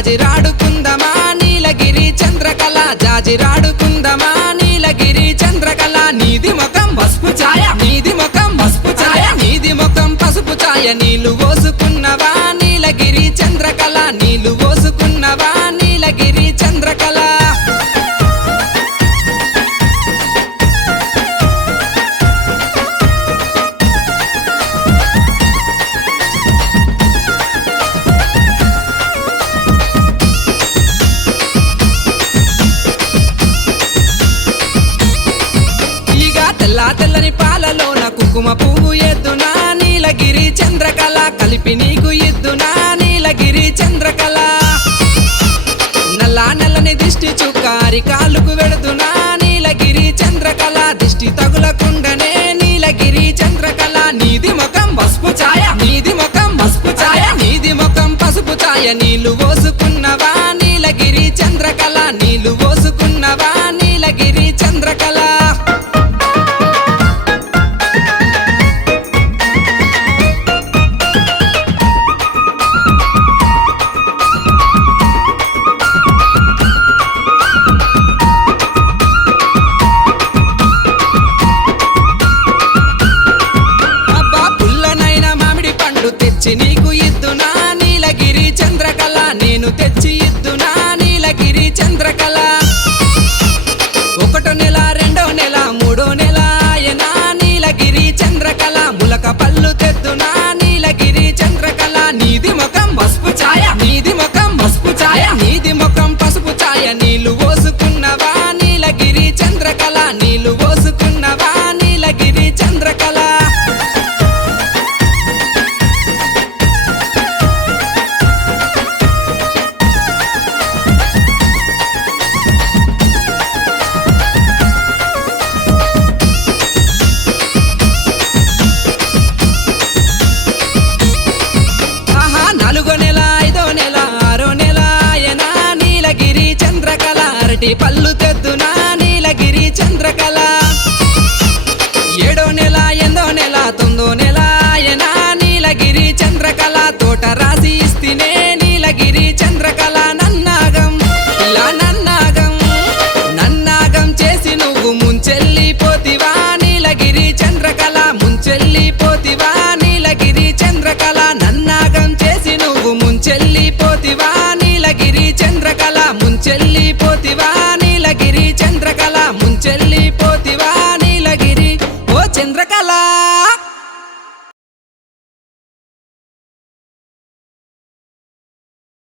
జాజిరాడుకుందమా నీలగిరి చంద్రకళ జాజిరాడుకుందమా నీలగిరి చంద్రకళ నీది ముఖం పసుపు ఛాయ నీది ముఖం పసుపు ఛాయ నీది ముఖం పసుపు ఛాయ నీళ్లు పోసుకున్నవా నీలగిరి చంద్రకళ నీళ్లు పోసుకున్నవా నీలగిరి చంద్రకళ తెల్లని పాలలోన కుంకుమ పువ్వు ఎద్దునా నీలగిరి చంద్రకళ కలిపి నీకు ఇద్దునా నీలగిరి చంద్రకళ నల్లని దిష్టి చుక్కారి కాళ్ళకు వెడుతున్నా నీలగిరి చంద్రకళ దిష్టి తగులకుండనే నీలగిరి చంద్రకళ నీది ముఖం పసుపు ఛాయ నీది ముఖం పసుపు ఛాయ నీది ముఖం పసుపు ఛాయ నీళ్లు పోసుకున్నవా నీలగిరి చంద్రకళ నీళ్లు పోసుకున్నవా నీలగిరి చంద్రకళ తెచ్చి నీకు ఇద్దునా నీలగిరి చంద్రకళ నేను తెచ్చి ఇద్దునా నీలగిరి చంద్రకళ ఒకటో నెల రెండో నెల మూడో నెల ఆయనా నీలగిరి చంద్రకళ ములక పళ్ళు తెద్దునా నీలగిరి చంద్రకళ నీది ముఖం పసుపు ఛాయ నీది ముఖం పసుపు ఛాయ నీది ముఖం పసుపు ఛాయ నీళ్లు పోసుకున్నవా నీలగిరి చంద్రకళ నీళ్లు పోసుకున్నవా నీలగిరి చంద్రకళ పళ్ళు తెద్దునా నీలగిరి చంద్రకళ ఏడో నెల ఎందో నెల తొమ్మిదో నెల ఆయనా నీలగిరి చంద్రకళ తోట రాసి ఇస్తేనే నీలగిరి చంద్రకళ నన్నాగం ఇలా నన్నాగం నన్నాగం చేసి నువ్వు ముంచెల్లిపోతివా నీలగిరి చంద్రకళ ముంచెల్లిపోతివా నీలగిరి చంద్రకళ నన్నాగం చేసి నువ్వు ముంచెల్లిపోతివా నీలగిరి చంద్రకళ ముంచెల్లిపోతివా నీలగిరి చంద్రకళ ముంచెల్లిపోతివా నీలగిరి ఓ చంద్ర